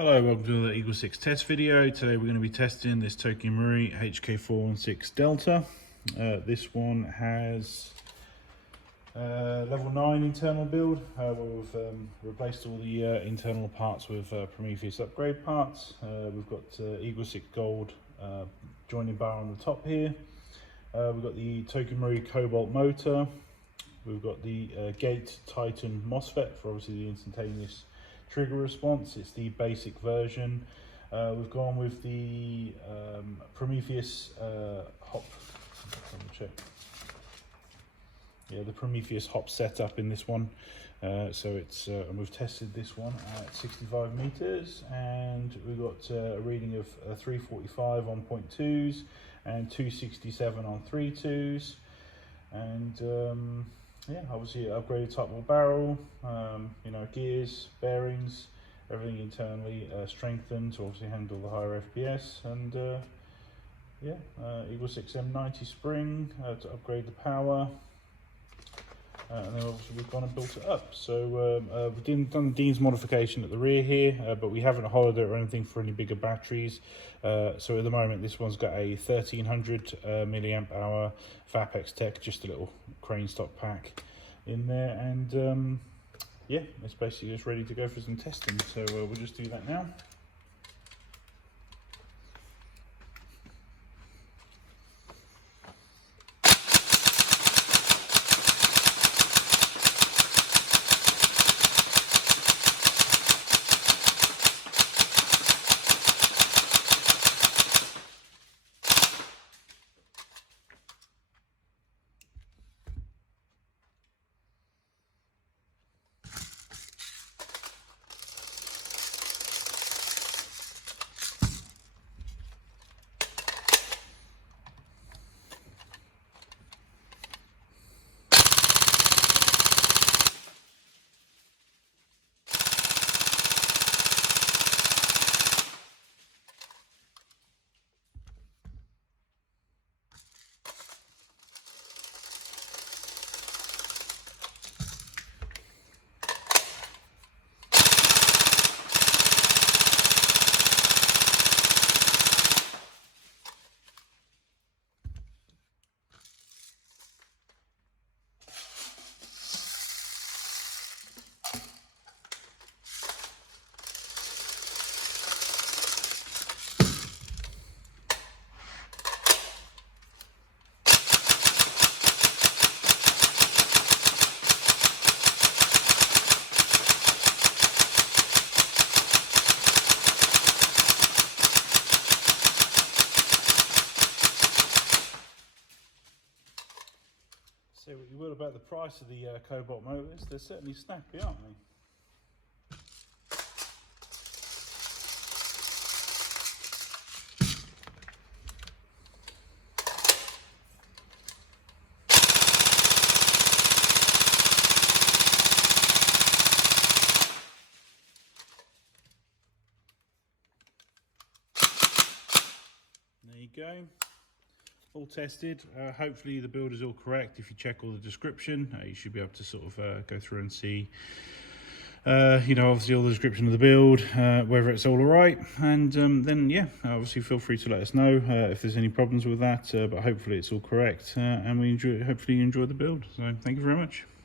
Hello, welcome to the EagleSix test video. Today we're going to be testing this Tokyo Marui HK416 Delta. This one has level 9 internal build. We've replaced all the internal parts with Prometheus upgrade parts. We've got EagleSix Gold joining bar on the top here. We've got the Tokyo Marui Cobalt motor. We've got the Gate Titan MOSFET for obviously the instantaneous trigger response. It's the basic version. We've gone with the Prometheus hop. The Prometheus hop setup in this one. So it's and we've tested this one at 65 meters, and we've got a reading of 345 on 0.2s and 267 on 3.2s, and yeah, obviously upgraded tightbore barrel, gears, bearings, everything internally strengthened to obviously handle the higher FPS, and EagleSix M90 spring to upgrade the power, and then obviously we've gone and built it up. So we didn't done the Dean's modification at the rear here, but we haven't hollowed it or anything for any bigger batteries. So at the moment this one's got a 1300 milliamp hour Vapex Tech, just a little crane stock pack in there, and yeah, it's basically just ready to go for some testing. So we'll just do that now. Say what you will about the price of the Cobalt motors, they're certainly snappy, aren't they? There you go. All tested. Hopefully the build is all correct. If you check all the description, you should be able to sort of go through and see obviously all the description of the build, whether it's all right, and then yeah, obviously feel free to let us know if there's any problems with that, but hopefully it's all correct, and hopefully you enjoy the build. So thank you very much.